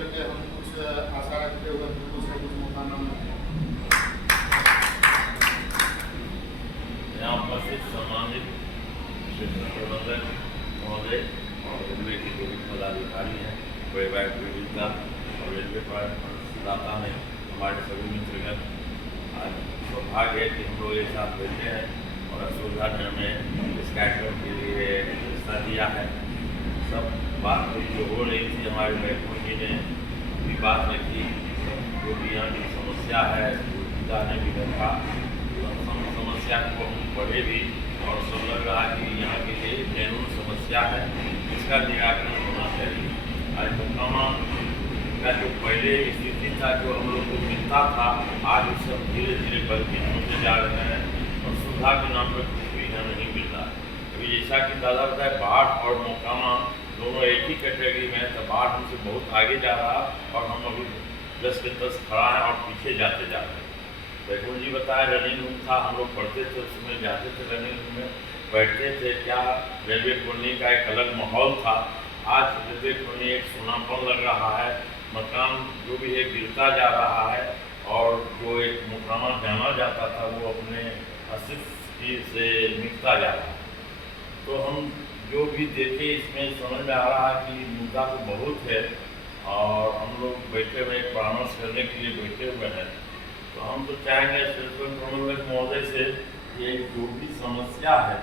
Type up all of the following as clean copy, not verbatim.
करके हम कुछ आशा रखते हुए कुछ न कुछ मौका न मिले। यहाँ उपस्थित सम्मानित प्रबंधक महोदय और रेलवे के जो भी पदाधिकारी हैं, वैवाहिक विविधता और रेलवे प्रदाता में हमारे सभी मित्रगण, आज सौभाग्य है कि हम लोग एक साथ बैठे हैं और असुविधा ने हमें इस कार्यक्रम के लिए हिस्सा दिया है। सब बात जो हो रही थी, हमारे महकमे जी ने भी बात रखी, जो भी यहाँ की समस्या है, पिता ने भी रखा, समस्या को हम पढ़े भी और सब लग रहा कि यहाँ के लिए जैनुन समस्या है, इसका निराकरण होना चाहिए। आज मोकामा का जो पहले स्थिति था, जो हम लोग को मिलता था, आज वो सब धीरे धीरे बदलित होते जा रहे हैं और सुविधा के नाम पर कुछ भी यहाँ नहीं मिल रहा है। अभी जैसा कि दादा बताए, बाढ़ और मोकामा दोनों एक ही कैटेगरी में है, तो बाढ़ हमसे बहुत आगे जा रहा और हम अभी 10 के 10 खड़ा है और पीछे जाते जा रहे हैं। बैकुंठ जी बताया रनिंग रूम था, हम लोग पढ़ते थे, उसमें जाते थे, रनिंग रूम में बैठते थे, क्या रेलवे कॉलोनी का एक अलग माहौल था। आज रेलवे कॉलोनी एक सुनापन लग रहा है, मकान जो भी है गिरता जा रहा है और जो एक मोकामा जाना जाता था वो अपने अस्तित्व से मिटता जा रहा है। तो हम जो भी देखे इसमें समझ में आ रहा है कि मुद्दा तो बहुत है और हम लोग बैठे हुए परामर्श करने के लिए बैठे हुए हैं। तो हम तो चाहेंगे प्रबंधक महोदय से ये जो भी समस्या है,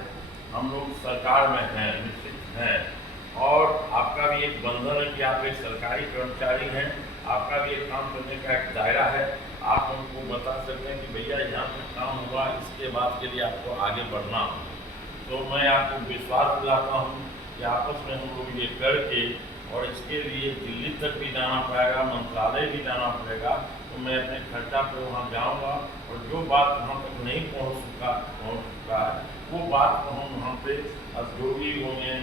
हम लोग सरकार में हैं, निश्चित हैं और आपका भी एक बंधन है कि आप एक सरकारी कर्मचारी हैं, आपका भी एक काम करने का एक दायरा है। आप हमको बता सकते हैं कि भैया यहाँ पर काम हुआ, इसके बाद के लिए आपको आगे बढ़ना। तो मैं आपको विश्वास दिलाता हूँ कि आपस में हम लोग ये करके और इसके लिए दिल्ली तक भी जाना पड़ेगा, मंत्रालय भी जाना पड़ेगा। तो मैं अपने खर्चा पे वहाँ जाऊँगा और जो बात वहाँ तक नहीं पहुँच चुका है, वो बात को हम वहाँ पे अब जो भी होंगे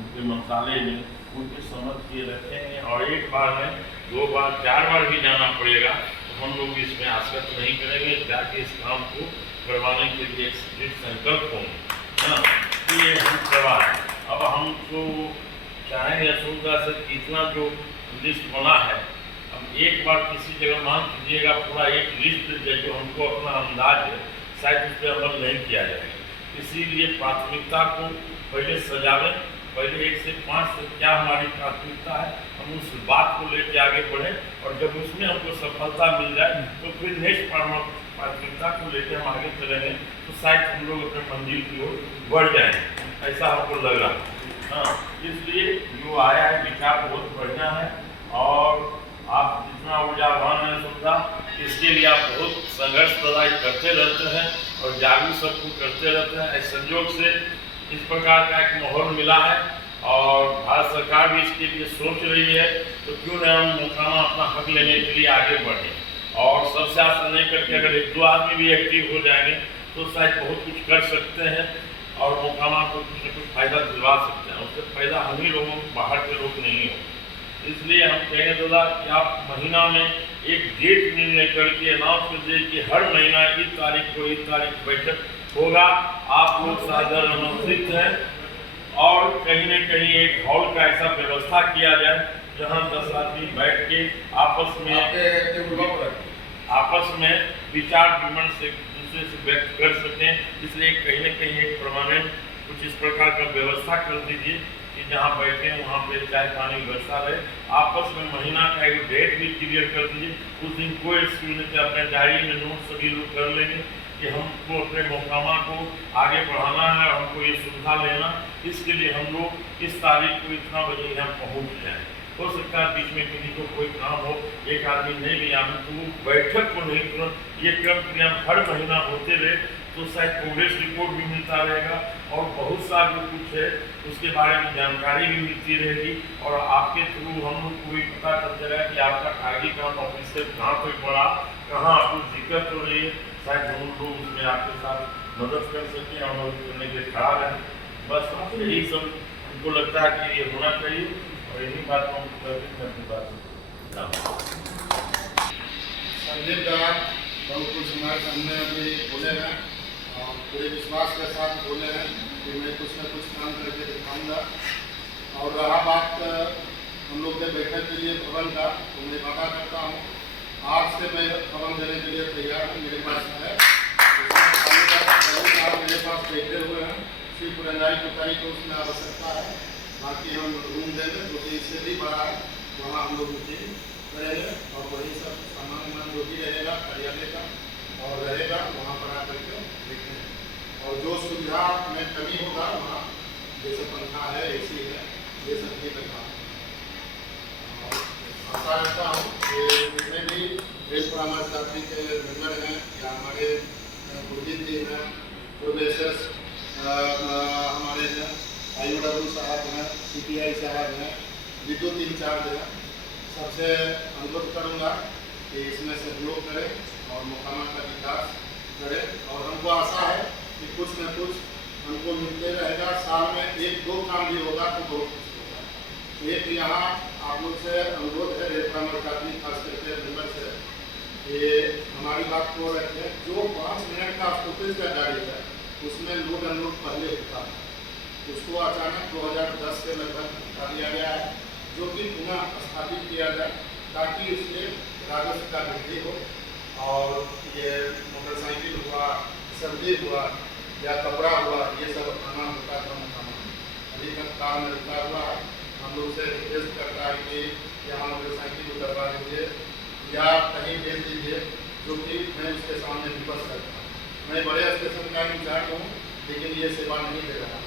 उनके मंत्रालय में उनके समझ के रखेंगे और एक बार में 2 बार 4 बार भी जाना पड़ेगा। तो हम लोग इसमें आसक्त नहीं करेंगे, जाके इस काम को करवाने के लिए एक संकल्प होंगे। हाँ, ये हम करवाएं। अब हमको चाहेंगे असुविधा से इतना जो लिस्ट बना है, अब एक बार किसी जगह मान कीजिएगा पूरा एक लिस्ट जो हमको अपना अंदाज है, शायद उस पर अमल नहीं किया जाएगा। इसीलिए प्राथमिकता को पहले सजावें, पहले 1 से 5 तक क्या हमारी प्राथमिकता है, हम उस बात को लेके आगे बढ़ें और जब उसमें हमको सफलता मिल जाए तो फिर नेक्स्ट प्राथमिकता को लेकर हम आगे चलेंगे, तो शायद हम लोग अपने मंजिल की ओर बढ़ जाएंगे, ऐसा हमको लग रहा है। हाँ, इसलिए जो आया है विचार बहुत बढ़िया है और आप जितना ऊर्जावान है सुविधा, इसके लिए आप बहुत संघर्ष प्रदायी करते रहते हैं और जागरूक सबको करते रहते हैं। इस संयोग से इस प्रकार का एक माहौल मिला है और भारत सरकार भी इसके लिए सोच रही है, तो क्यों न हम मोकामा अपना हक लेने के लिए आगे बढ़ें और सबसे आशा नहीं करके अगर 1-2 आदमी भी एक्टिव हो जाएंगे तो शायद बहुत कुछ कर सकते हैं और मोकामा को कुछ न कुछ फायदा दिलवा सकते हैं। उससे फायदा हम ही लोगों को, बाहर के लोग नहीं हो। इसलिए हम कहेंगे दादा कि आप महीना में एक डेट निर्णय करके अनाउंस कर दीजिए कि हर महीना इस तारीख को इस तारीख बैठक होगा। आप लोग साधारण आमंत्रित हैं और कहीं न कहीं एक हॉल का ऐसा व्यवस्था किया जाए जहां 10 आदमी बैठ के आपस में विचार विमर्श से दूसरे से व्यक्त कर सकें। इसलिए कहीं न कहीं एक परमानेंट कुछ इस प्रकार का व्यवस्था कर दीजिए कि जहाँ बैठे वहाँ पे चाय पानी व्यवस्था रहे। आपस में महीना का एक डेट भी क्लियर कर दीजिए, उस दिन कोई एक्सक्यूज नहीं, अपने डायरी में नोट सभी लोग कर लेंगे कि हमको अपने मोकामा को आगे बढ़ाना है, हमको ये सुविधा लेना, इसके लिए हम लोग इस तारीख को इतना बजे यहाँ पहुँच जाएँ। हो सकता है बीच में किसी को कोई काम हो, एक आदमी नहीं भी आना, तो वो बैठक को नहीं तुरंत ये क्रम क्रिया हर महीना होते रहे तो शायद प्रोग्रेस रिपोर्ट भी मिलता रहेगा और बहुत सा जो कुछ है उसके बारे में जानकारी भी मिलती रहेगी और आपके थ्रू हम लोग को भी पता चल जाएगा कि आपका कागजी काम ऑफिस से कहाँ तक बढ़ा, कहाँ आपको दिक्कत हो रही है। शायद हम लोग उसमें आपके साथ मदद कर सकें और मदद करने के लिए खड़ा रहें। बस यही सब हमको लगता है कि ये होना चाहिए और यही बात हम करने बात संदीप दवा बहुत कुछ हमारे सामने अभी बोले हैं और पूरे विश्वास के साथ बोले हैं कि मैं कुछ न कुछ काम करके दिखाऊंगा। और रहा बात हम लोग के बैठक के लिए भवन का, तो मैं पता करता हूँ। आज से मैं भवन देने के लिए तैयार हूँ, मेरे पास है। मेरे पास बैठे हुए हैं, सिर्फ रंगाई पुताई को उसमें आवश्यकता है। बाकी हम रूम देंगे जो कि इससे भी बड़ा है, वहाँ हम लोग मीटिंग करेंगे और वही सब सामान वामान जो भी रहेगा कार्यालय का और रहेगा वहाँ पर आकर के देखें। और जो सुविधा में कमी होगा वहाँ, जैसे पंखा है, AC है, ये सब भी लगा। आशा रखता हूँ कि जितने भी प्रेस परामर्शदात्री के मेंबर हैं या हमारे गुरजीत जी हैं, प्रोफेसर हमारे हैं, IOW साहब हैं, CPI साहब हैं, विद्युत इंचार्ज हैं, सबसे अनुरोध करूँगा कि इसमें सहयोग करें और मुकामा का विकास करें। और हमको आशा है कि कुछ न कुछ हमको मिलते रहेगा। साल में 1-2 काम भी होगा तो बहुत कुछ होगा। एक यहाँ आप लोग से अनुरोध है, रेल परामर्शदात्री खास करके मेंबर से, ये हमारी बात को रखें। जो 5 मिनट का स्टॉपेज का गाड़ी है उसमें लोड अनलोड पहले होता है, उसको अचानक 2010 के लगभग हटा दिया गया है, जो कि पुनः स्थापित किया जाए ताकि इसमें राजस्व का वृद्धि हो। और ये मोटरसाइकिल हुआ, सब्जी हुआ या कपड़ा हुआ, ये सब आना होता था मुकामा। अभी तक काम में रुका हुआ है। हम लोग से रिक्वेस्ट करता है कि यहाँ मोटरसाइकिल उतरवा दीजिए या कहीं भेज दीजिए, जो कि मैं उसके सामने विपक्ष करता हूँ। मैं बड़े स्टेशन का इंचार्ज हूँ, लेकिन ये सेवा नहीं दे रहा।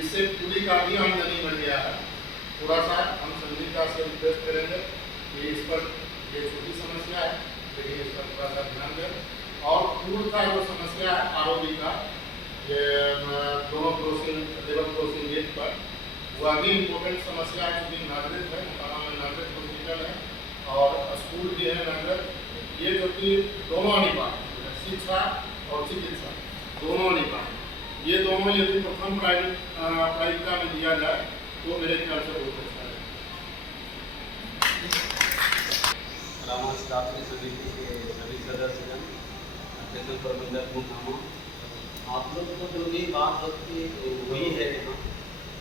इससे पूरी का भी आमदनी बढ़ गया है। थोड़ा सा हम संजीवता से रिक्वेस्ट करेंगे कि इस पर, ये छोटी समस्या है लेकिन इस पर थोड़ा सा ध्यान दें। और पूर्व का जो समस्या है ROB का, ये दोनों क्रॉसिंग, लेवल क्रॉसिंग गेट पर, वह भी इम्पोर्टेंट समस्या है क्योंकि नागरिक है, मुकामा में नागरिक हॉस्पिटल है और स्कूल भी है नागरिक। ये जो कि दोनों अनिवार्य, शिक्षा और चिकित्सा दोनों अनिवार्य, ये दोनों यदि प्रथम प्राथमिकता में दिया जाए तो मेरे ख्याल से बहुत अच्छा है। परामर्शदात्री समिति के सभी सदस्यगण, स्टेशन प्रबंधक मुकामा, आप लोग को जो भी बात हुई है यहाँ,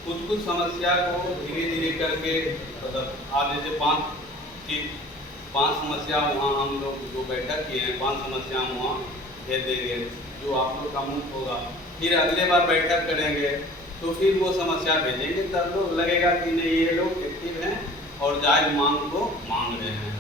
कुछ समस्या को धीरे धीरे करके, मतलब आप जैसे 5 समस्या वहाँ हम लोग जो बैठक किए हैं, 5 समस्या वहाँ भेज देंगे, जो आप लोग का मुक्त होगा। फिर अगले बार बैठक करेंगे तो फिर वो समस्या भेजेंगे, तब लोग लगेगा कि नहीं ये लोग एक्टिव हैं और जायज मांग को मांग रहे हैं।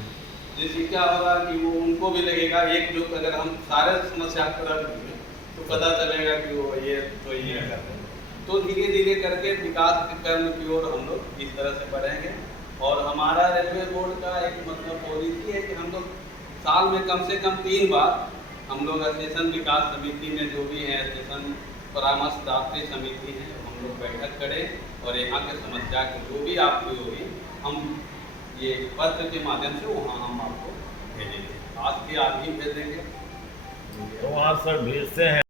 जिससे क्या होगा कि वो उनको भी लगेगा एकजुट, अगर हम सारे समस्या को रख देंगे तो पता चलेगा कि वो ये तो ये कर रहे हैं। तो धीरे धीरे करके विकास के कर्म की ओर हम लोग इस तरह से बढ़ेंगे। और हमारा रेलवे बोर्ड का एक मतलब पॉलिसी है कि हम लोग साल में कम से कम 3 बार हम लोग स्टेशन विकास समिति में जो भी है, स्टेशन परामर्शदात्री समिति है, हम लोग बैठक करें और यहाँ के समस्या की जो भी आपकी होगी हम ये पत्र के माध्यम से वहाँ हम आपको भेजेंगे। आज के आज ही भेज देंगे। तो वहाँ सर भेजते हैं।